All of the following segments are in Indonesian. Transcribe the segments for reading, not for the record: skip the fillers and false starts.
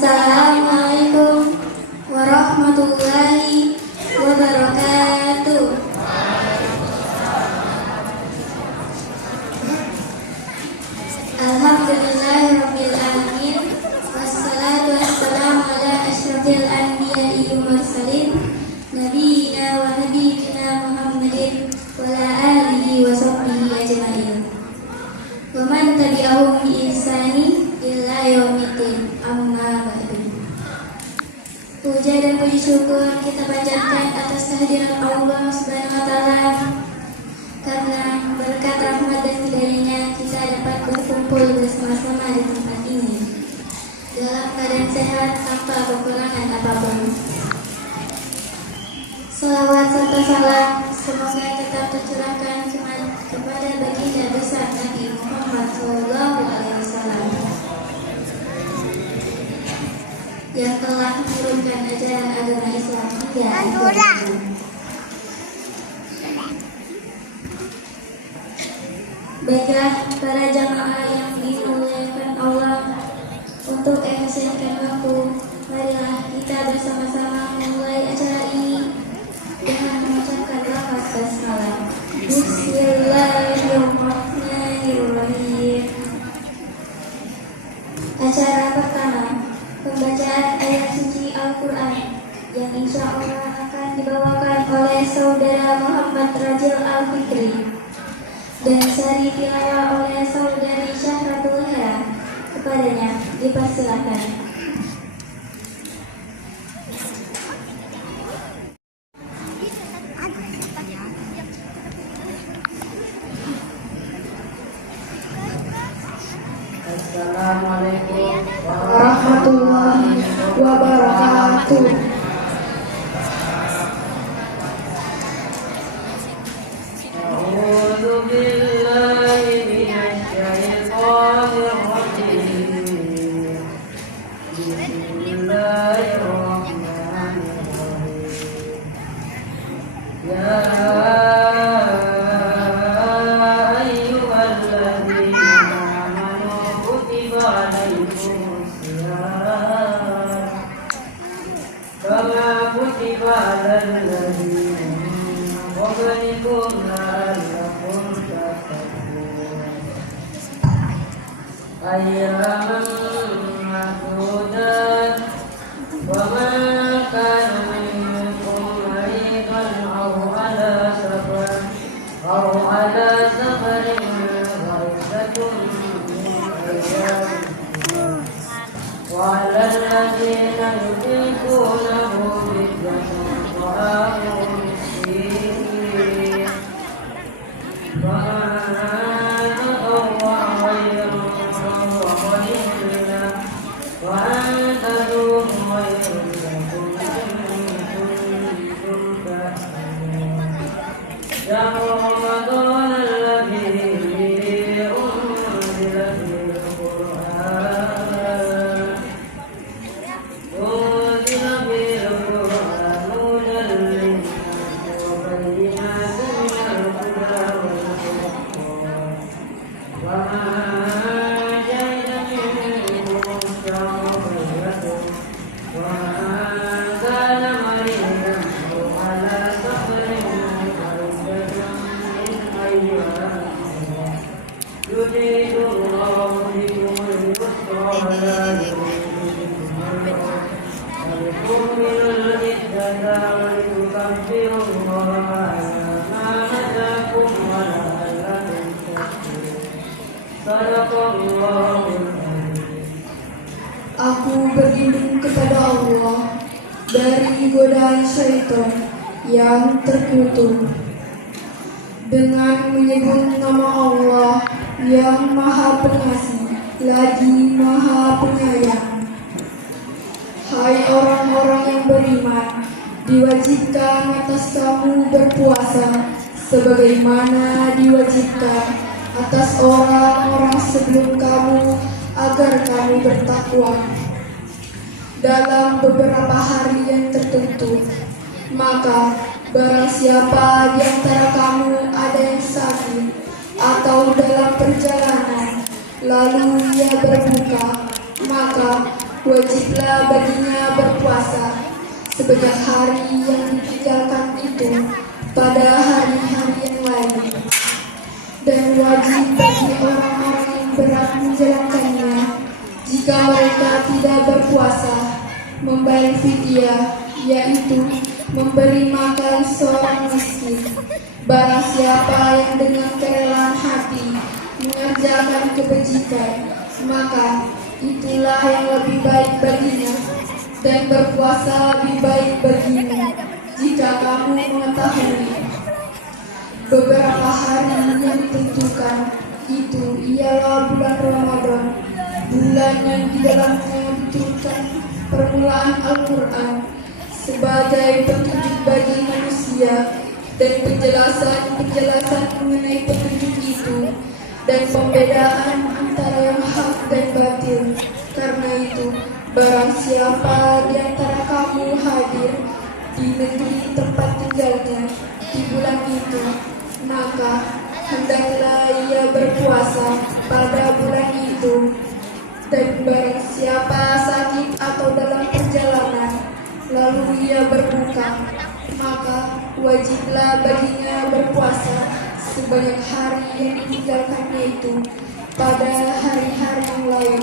Assalamualaikum warahmatullahi wabarakatuh. Alhamdulillahirabbil alamin. Wassalatu wassalamu ala asyrafil anbiya'i wal mursalin nabiyina wa habibina Muhammadin wa ala alihi wa sahbihi ajma'in. Wa man tabi'ahum bi ihsani ila yaumiddin. Amma ba'du. Puja dan puji syukur kita panjatkan atas kehadiran Allah Subhanahu wa taala, karena berkat rahmat dan hidayahnya kita dapat berkumpul bersama-sama di tempat ini dalam keadaan sehat tanpa kekurangan apapun. Salawat serta salam semoga tetap tercurahkan kepada baginda besar Nabi Muhammad SAW yang telah menurunkan ajaran agama Islam hingga akhir zaman. Baiklah para jamaah yang dimuliakan Allah, untuk efisienkan waktu, marilah kita bersama-sama memulai acara ini dengan mengucapkan lafaz basmalah. Bismillahirrahmanirrahim. Acara pertama, pembacaan ayat suci Al-Quran yang insya Allah akan dibawakan oleh saudara Muhammad Rajil Al-Fikri dan sari tilawah oleh saudari Syahratul Hera. Kepadanya dipersilakan. Assalamualaikum warahmatullahi wabarakatuh. A'udzu billahi minasy syaithanir rajim. Bismillahirrahmanirrahim. Ya ayyaman ma'dudat wa ma kana minkum maridan aw ala safarin ghaizatun min ayyamin wa 'ala alladhina yutiqunahu fidyatun ta'amun miskin wa Aku berlindung kepada Allah dari godaan syaitan yang terkutuk dengan menyebut nama Allah yang Maha Pengasih lagi Maha Penyayang. Hai orang-orang yang beriman, diwajibkan atas kamu berpuasa sebagaimana diwajibkan atas orang-orang sebelum kamu agar kamu bertakwa dalam beberapa hari yang tertentu. Maka barang siapa di antara kamu ada yang sakit atau dalam perjalanan lalu ia berbuka, maka wajiblah baginya berpuasa sebanyak hari yang ditinggalkan itu pada hari-hari yang lain, dan wajib bagi orang-orang yang berat menjalankannya jika mereka tidak berpuasa membayar fidyah, yaitu memberi makan seorang miskin. Barang siapa yang dengan kerelaan hati mengerjakan kebajikan, maka itulah yang lebih baik baginya, dan berpuasa lebih baik bagimu jika kamu mengetahui. Beberapa hari yang ditentukan itu ialah bulan Ramadan, bulan yang di dalamnya diturunkan permulaan Al-Quran sebagai petunjuk bagi manusia dan penjelasan mengenai petunjuk itu dan pembedaan antara yang hak dan batil. Karena itu, barang siapa di antara kamu hadir di negeri tempat tinggalnya di bulan itu, maka hendaklah ia berpuasa pada bulan itu. Dan barang siapa sakit atau dalam perjalanan lalu ia berbuka, maka wajiblah baginya berpuasa sebanyak hari yang ditinggalkannya itu pada hari-hari yang lain.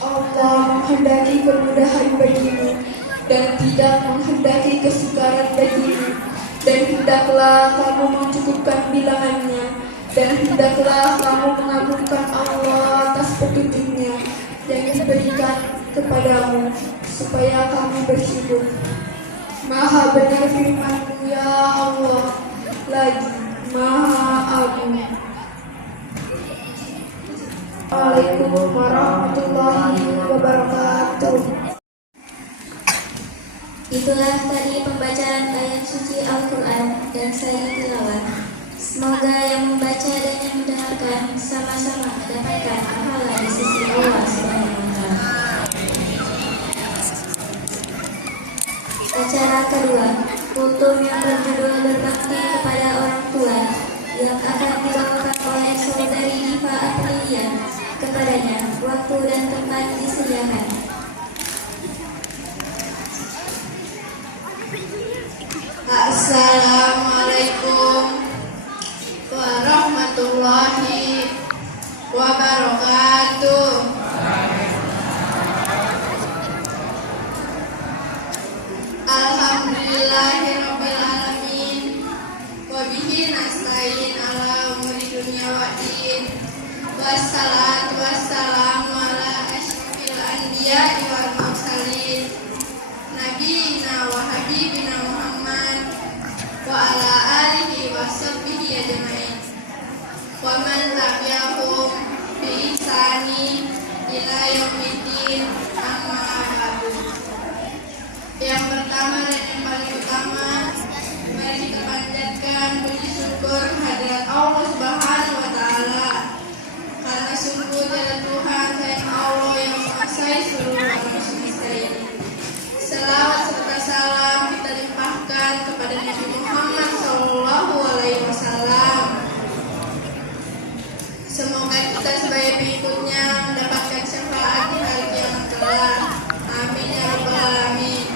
Allah menghendaki kemudahan bagimu dan tidak menghendaki kesukaran bagimu, dan hendaklah kamu mencukupkan bilangannya, dan hendaklah kamu mengagungkan Allah atas petunjuknya yang diberikan kepadamu supaya kamu bersyukur. Maha benar firman-Mu ya Allah, lagi Maha Agung. Waalaikumsalam warahmatullahi wabarakatuh. Itulah tadi pembacaan ayat suci Al-Quran dan saya tilawah. Semoga yang membaca dan yang mendengarkan sama-sama mendapatkan pahala di sisi Allah Subhanahu wa Ta'ala. Acara kedua, kultum yang berjudul berbakti kepada orang tua, yang akan dibawakan oleh saudari Diva Aprilia. Kepadanya waktu dan tempat disediakan. Assalamualaikum warahmatullahi wabarakatuh. Alhamdulillahirabbil alamin, wa bihi nasta'in ala umuri dunya waddin. Wassalatu wassalamu ala asyrofil anbiya'i wal mursalin, nabiyina wa habibina Muhammad wa ala alihi wa sahbihi ajmain, wa man tabi'ahum bi ihsani ila yaumiddin, amma ba'du. Yang pertama dan yang paling utama, mari kita panjatkan puji syukur hadirat Allah Subhanahu wa Ta'ala, karena sungguh tiada Tuhan selain Allah yang menguasai seluruh alam semesta ini. Selawat serta salam kita limpahkan kepada Nabi Muhammad SAW. Semoga kita sebagai pengikutnya mendapatkan syafaat di hari kiamat kelak. Amin ya rabbal alamin.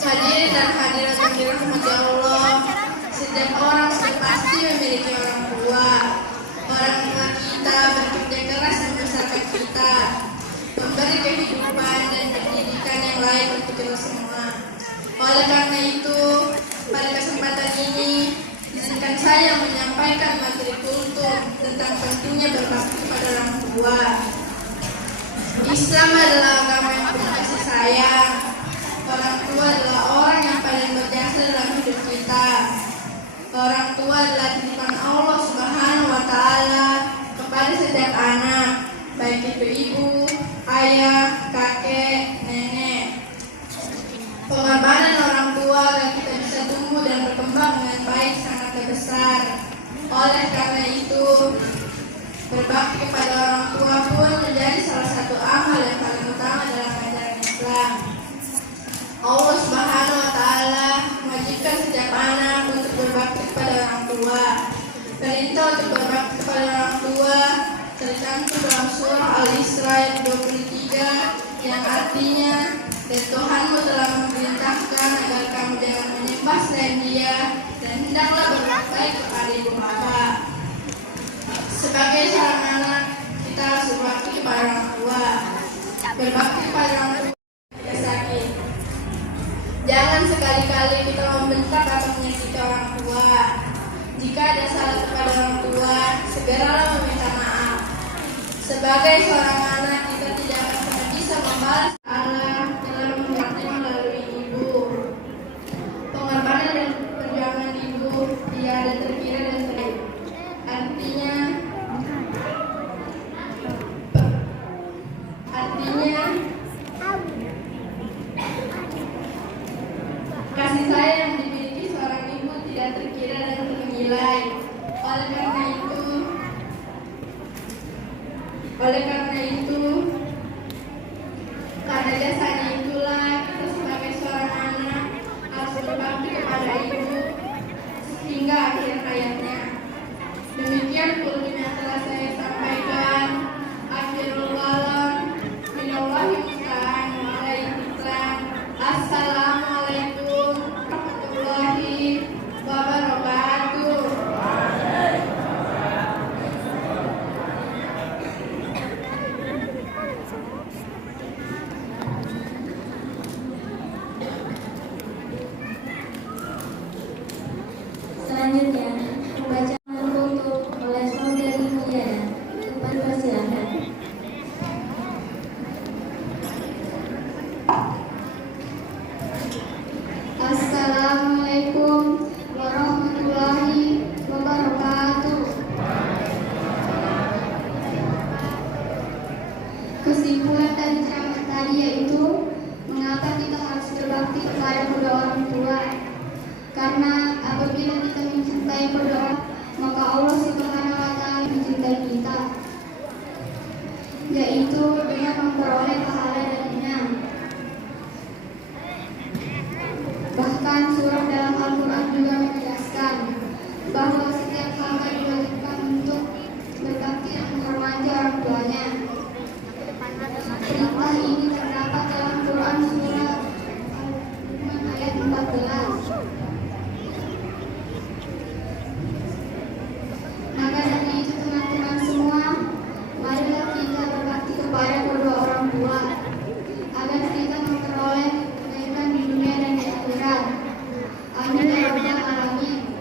Hadirin dan hadirat yang dirahmati Allah, setiap orang sudah pasti memiliki orang tua. Orang tua kita bekerja keras membesarkan kita, memberi kehidupan dan pendidikan yang lain untuk kita semua. Oleh karena itu, pada kesempatan ini, izinkan saya menyampaikan materi kultum tentang pentingnya berbakti kepada orang tua. Islam adalah agama yang penuh kasih sayang. Orang tua adalah orang yang paling berjasa dalam hidup kita. Orang tua adalah titipan Allah Subhanahu wa Ta'ala kepada setiap anak, baik itu ibu, ayah, kakek, nenek. Pengorbanan orang tua agar kita bisa tumbuh dan berkembang dengan baik sangatlah besar. Oleh karena itu, berbakti kepada orang tua pun menjadi salah satu amal yang paling utama dalam ajaran Islam. Allah Subhanahu wa Ta'ala mewajibkan setiap anak untuk berbakti kepada orang tua. Perintah untuk berbakti kepada orang tua tercantum dalam surah Al-Isra ayat 23 yang artinya, dan Tuhanmu telah memerintahkan agar kamu jangan menyembah selain Dia dan hendaklah berbuat baik kepada ibu bapak. Sebagai seorang anak, kita harus berbakti kepada orang tua. Berbakti kepada orang tua tidak sakit. Jangan sekali-kali kita membentak atau menyakiti orang tua. Jika ada salah kepada orang tua, segeralah meminta maaf. Sebagai seorang anak, kita tidak akan pernah bisa membalas Allah telah memberkati melalui ibu. Pengorbanan dan perjuangan ibu tiada terkira dan terbaik. Artinya kasih sayang yang dimiliki seorang ibu tidak terkira dan ternilai. Oleh karena itu, karena jasanya itulah kita sebagai seorang anak harus berbakti kepada ibu hingga akhir hayatnya. Demikian kultum yang telah saya sampaikan. Akhirul kalam, minallahi musta'an wa alaihi fitran. Assalamualaikum warahmatullahi wabarakatuh. Selanjutnya, pembacaan untuk oleh saudari Mulyana. Persilakan. Assalamualaikum warahmatullahi wabarakatuh. Kesimpulan dari ceramah tadi yaitu mengapa kita harus berbakti kepada kedua orang tua. Karena apabila kita mencintai kedua orang, maka Allah Subhanahu wa Ta'ala mencintai kita, yaitu dengan memperoleh pahala darinya. Bahkan surah dalam Al-Quran juga menjelaskan bahwa setiap hamba diwajibkan untuk berbakti dan menghormati orang tuanya. Perintah ini terdapat dalam Quran surah Al-Luqman ayat 14. Maka dari itu teman-teman semua, marilah kita berbakti kepada kedua orang tua agar kita memperoleh kebaikan di dunia dan di akhirat. Amin ya rabbal alamin.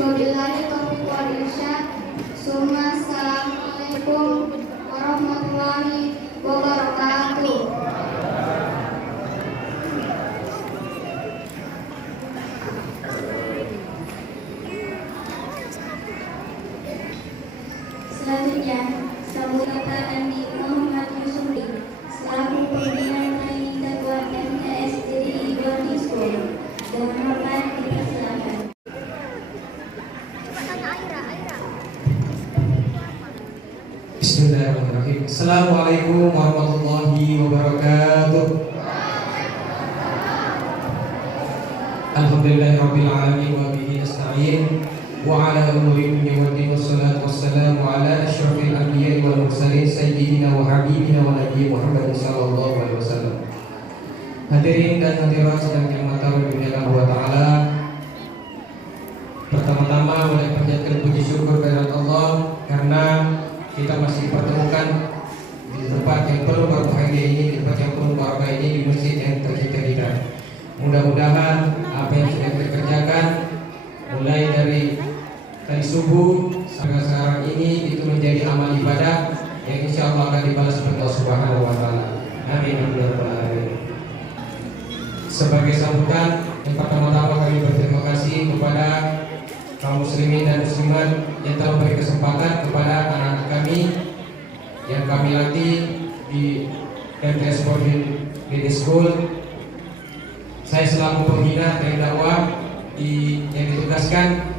Wabillahi taufiq wal irsyad. Summa assalamualaikum warahmatullahi wabarakatuh. Selanjutnya, Saudara Andi Muhammad Yusufli selaku pimpinan training Ketua MSDI Body School. Dengan hormat dipersilakan. Bismillahirrahmanirrahim. Assalamualaikum warahmatullahi wabarakatuh. Alhamdulillahirabbil alamin wa bihi nasta'in wa ala umuri dunya waddin wassalatu wassalamu ala asyrafil anbiya'i wal mursalin sayyidina wa habibina wa nabiyyi Muhammad sallallahu alaihi wasallam. Hadirin dan hadirat sedang yang mengetahui dimuliakan Allah Ta'ala. Pertama-tama boleh panjatkan puji syukur kehadirat Allah karena kita masih dipertemukan di tempat yang penuh berbahagia ini, di tempat yang penuh barakah ini, di masjid yang tercinta kita. Mudah-mudahan apa yang sudah kita kerjakan mulai dari tadi subuh sampai sekarang ini itu menjadi amal ibadah yang insya Allah akan dibalas oleh Allah Subhanahu wa Ta'ala. Amin. Sebagai sambutan, yang pertama-tama kami berterima kasih kepada kaum muslimin dan muslimat yang telah memberi kesempatan kepada anak-anak kami yang kami latih di MTS Forbidden School. Saya selaku pembina dan dakwah yang ditugaskan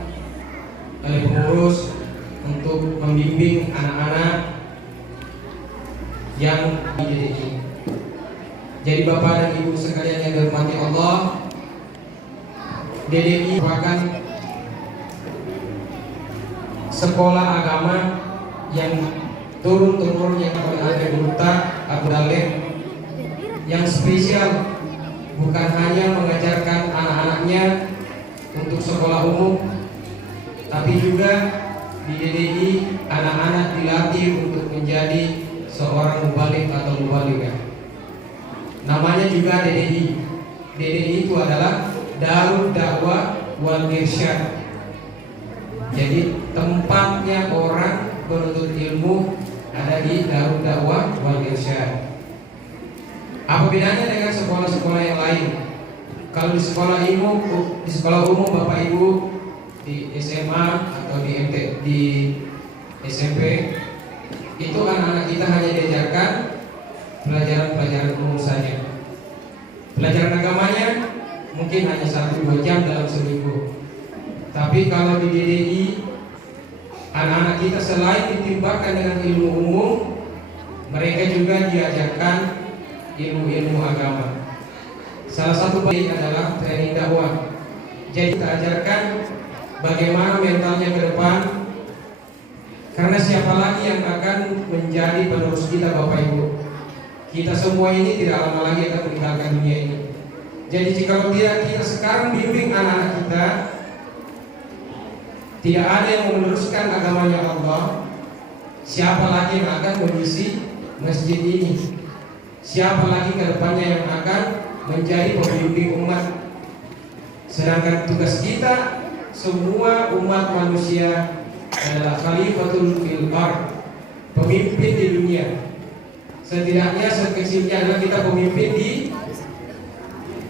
oleh pengurus untuk membimbing anak-anak yang di Jadi Bapak dan Ibu sekalian yang dirahmati Allah, DDI merupakan sekolah agama yang turun-temurun yang oleh Andre Gupta Abu Dalem, yang spesial bukan hanya mengajarkan anak-anaknya untuk sekolah umum, tapi juga di DDI anak-anak dilatih untuk menjadi seorang mubalik atau mubaligah. Namanya juga DDI. DDI itu adalah Darul Dakwah wal Irsyad. Jadi tempatnya orang menuntut ilmu ada di Darul Dakwah wal Irsyad. Apa bedanya dengan sekolah-sekolah yang lain? Kalau di sekolah umum Bapak Ibu di SMA atau di SMP itu anak-anak kita hanya diajarkan pelajaran-pelajaran umum saja. Pelajaran agamanya mungkin hanya 1-2 jam dalam seminggu. Tapi kalau di DDI anak-anak kita selain ditimpakan dengan ilmu umum, mereka juga diajarkan ilmu-ilmu agama. Salah satu bagian adalah training dakwah. Jadi kita ajarkan bagaimana mentalnya ke depan. Karena siapa lagi yang akan menjadi penerus kita Bapak Ibu? Kita semua ini tidak lama lagi akan meninggalkan dunia ini. Jadi jika kita sekarang bimbing anak-anak kita, tidak ada yang meneruskan agamanya Allah, siapa lagi yang akan mengisi masjid ini? Siapa lagi ke depannya yang akan menjadi pembimbing umat? Sedangkan tugas kita semua umat manusia adalah khalifatul fil ard, pemimpin di dunia. Setidaknya sekecilnya adalah kita pemimpin di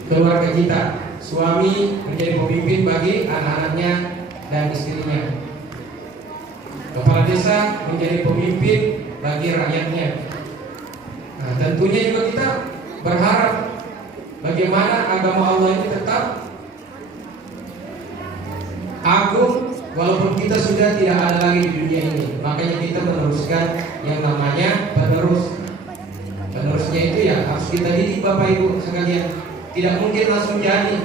keluarga kita. Suami menjadi pemimpin bagi anak-anaknya dan istrinya. Kepala desa menjadi pemimpin bagi rakyatnya. Nah, tentunya juga kita berharap bagaimana agama Allah ini tetap agung walaupun kita sudah tidak ada lagi di dunia ini. Makanya kita meneruskan yang namanya penerus. Penerusnya itu ya harus kita didik Bapak Ibu sekalian. Tidak mungkin langsung jadi.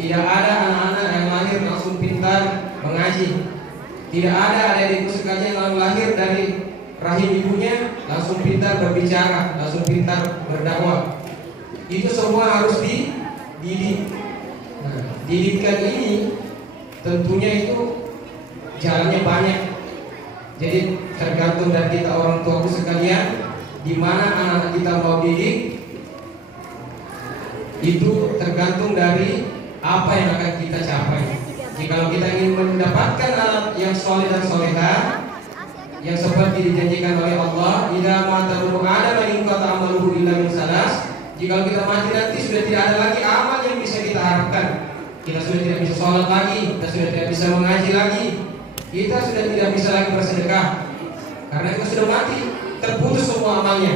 Tidak ada anak-anak yang lahir langsung pintar mengaji. Tidak ada adik-adikku sekalian yang lahir dari rahim ibunya langsung pintar berbicara, langsung pintar berdakwah. Itu semua harus dididik. Nah, didikan ini tentunya itu jalannya banyak. Jadi tergantung dari kita orang tuaku sekalian, di mana anak kita mau didik, itu tergantung dari apa yang akan kita capai. Jika kita ingin mendapatkan anak yang soleh dan soleha, yang seperti dijanjikan oleh Allah, idza mata ibnu adam in qata amaluhu illa min salas. Jika kita mati nanti sudah tidak ada lagi amal yang bisa kita harapkan. Kita sudah tidak bisa sholat lagi, kita sudah tidak bisa mengaji lagi, kita sudah tidak bisa lagi bersedekah, karena kita sudah mati, terputus semua amalnya.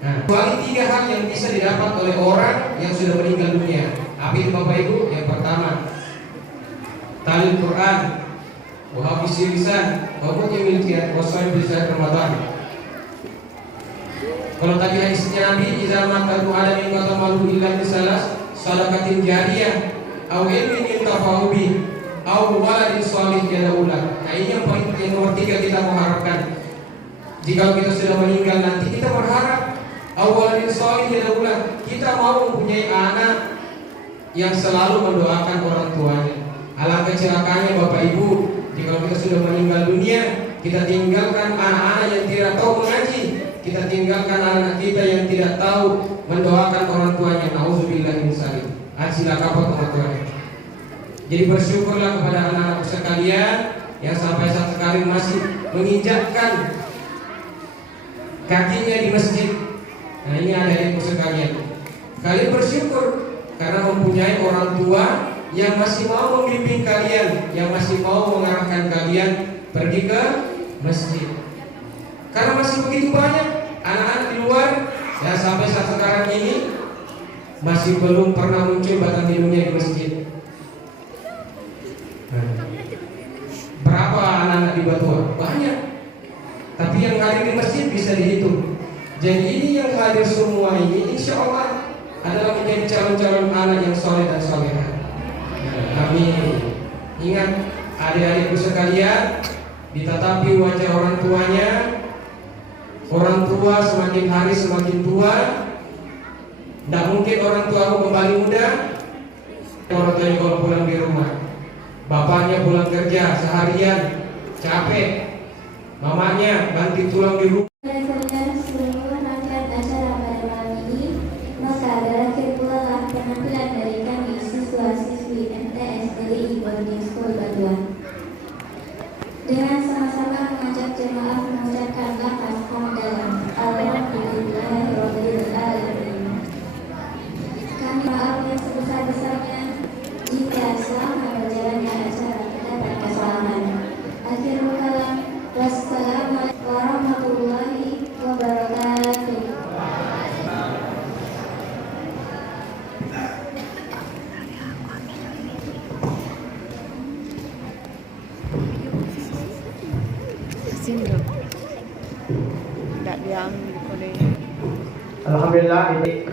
Nah, kecuali 3 hal yang bisa didapat oleh orang yang sudah meninggal dunia. Apa itu Bapak Ibu? Yang pertama, talil Quran, wa hafizil lisan, wa muqimil qiyam, wa shaum fi Ramadan. Kalau tadi hadisnya Nabi, idza mata ada min qatamalu illa bisalas, sadaqatin jariyah, aw ilmin yantafa'u bi, aw waladin shalih yad'ulah. Nah, ini yang paling nomor 3 kita mengharapkan. Jika kita sudah meninggal nanti, kita berharap awalin sholih yad'ulah, kita mau mempunyai anak yang selalu mendoakan orang tuanya. Alangkah celakanya Bapak Ibu, jika kita sudah meninggal dunia, kita tinggalkan anak-anak yang tidak tahu mengaji, kita tinggalkan anak-anak kita yang tidak tahu mendoakan orang tuanya. Nauzubillah min dzalik. Ajilah kapan orang tuanya. Jadi bersyukurlah kepada anak-anak sekalian yang sampai saat sekarang masih menginjakkan kakinya di masjid. Nah, ini adik-adikku sekalian, kalian bersyukur karena mempunyai orang tua yang masih mau membimbing kalian, yang masih mau mengarahkan kalian pergi ke masjid. Karena masih begitu banyak anak-anak di luar yang sampai saat sekarang ini masih belum pernah muncul batang hidungnya di masjid. Berapa anak-anak di Batuan? Banyak. Tapi yang hadir di masjid bisa dihitung. Jadi ini yang hadir semua ini insya Allah adalah menjadi calon-calon anak yang soleh dan soleha. Kami ingat adik-adikku sekalian, ditatapi wajah orang tuanya. Orang tua semakin hari semakin tua. Tidak mungkin orang tua aku kembali muda. Orang tuanya kalau pulang di rumah, bapaknya pulang kerja seharian capek, mamanya banting tulang di rumah. Saudara seluruh rangkaian acara pada malam ini, maka berakhir pula lah penampilan dari kami siswa-siswi MTS DDI Boarding School Batuan. Dengan sama-sama mengajak jemaah mengucapkan lafaz hamdalah Alhamdulillahirabbil alamin. Kami maaf yang sebesar-besarnya jika selama berjalannya acara terdapat kesalahan. Akhirul kalam, wassalamualaikum warahmatullahi wabarakatuh. Tidak diambil kodenya. Alhamdulillah ini